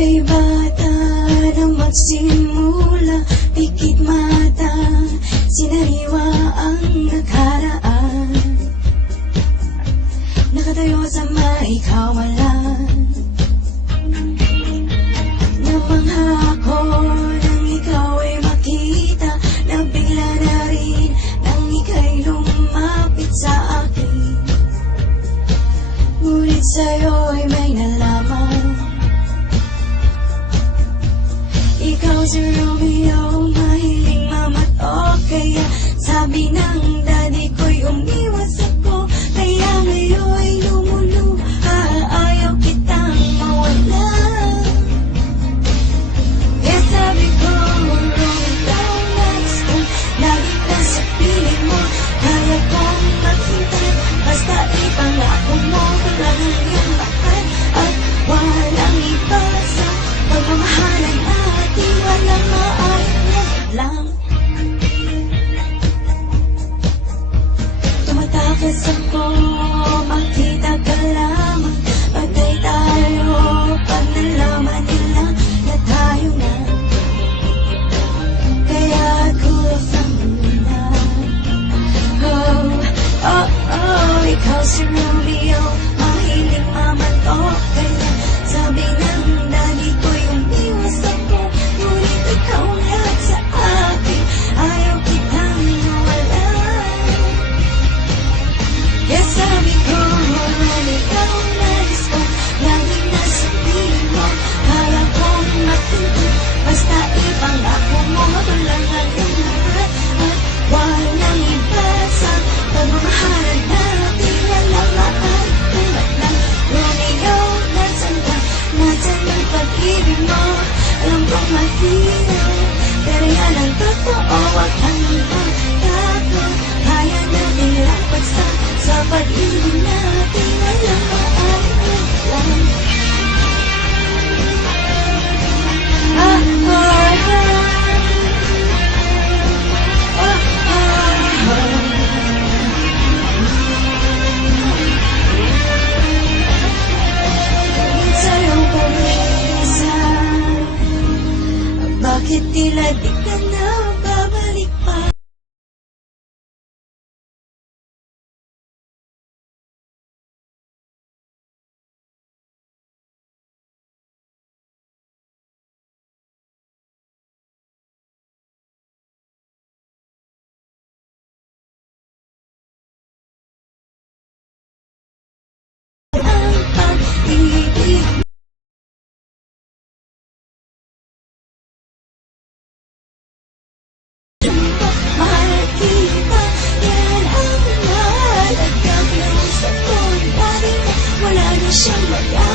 Buhay bata na magsimula, pikit mata, sinariwa ang nakaraan. Nakatayo sa maikawalan, namangha ako nang ikaw ay makita, nabigla na rin nang ika'y lumapit sa akin. Ngunit sa'yo'y may nalaman, ikaw si Romeo, mahiling mamatok. Kaya sabi ng daddy ko'y umiwas ako, kaya ngayon'y lumuluha, ayaw kitang mawala. Kaya sabi ko, Romeo, nais kong lagi ka sa piling mo, kaya kong maghintay, basta ipangako mo lang ang iyong lahat, at walang iba sa pagmamahalan natin, walang maayos lang. Tumatakas ako, makita ka lamang, patay tayo pag nalaman nila na tayo na. Kaya kulos ang muna. Oh, oh, oh, ikaw si Romeo, mahiling mamatok. Kaya sabi ng daddy ko'y umiwas ako, ngunit ikaw lahat sa akin, ayaw kitang mawala. Kaya sabi ko, ikaw nais ko, laging nasa piling mo, kaya kong maghintay, basta ipangako mo lang ang iyong lahat, at walang iba sa pagmamahalan natin, walang maayos lang. Romeo, nasaan ka? Nasaan ang pag-ibig mo? Alam kong mahirap, pero yan ang totoo, wag kang matakot, kaya natin lapagsak sa pag-ibig natin, walang maayos lang. Sa'yo paminsan, bakit tila di ka na babalik pa? Ang pag-ibig mahal kita, yan ang mahalaga. Pinag-usap ko, wala na siyang magagawa.